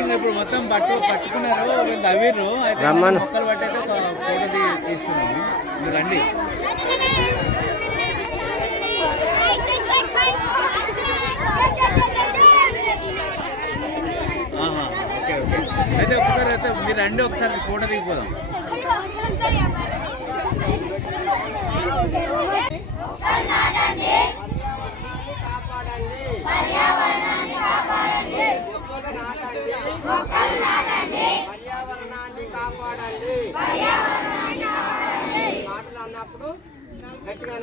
ఇంకా ఇప్పుడు మొత్తం పట్టుకున్నారు తవ్విర్రు అయితే మొక్కలు పట్టయితే ఫోటో తీసుకున్నాము. మీరు రండి. ఓకే ఓకే అయితే ఒకసారి అయితే మీరు రండి, ఒకసారి ఫోటో దిగిపోదాం. పర్యావరణాన్ని కాపాడండి. మాటలు అన్నప్పుడు గట్టిగా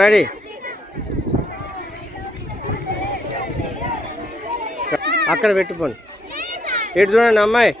రెడీ. అక్కడ పెట్టుకోండి. ఇటు చూడండి అమ్మాయి.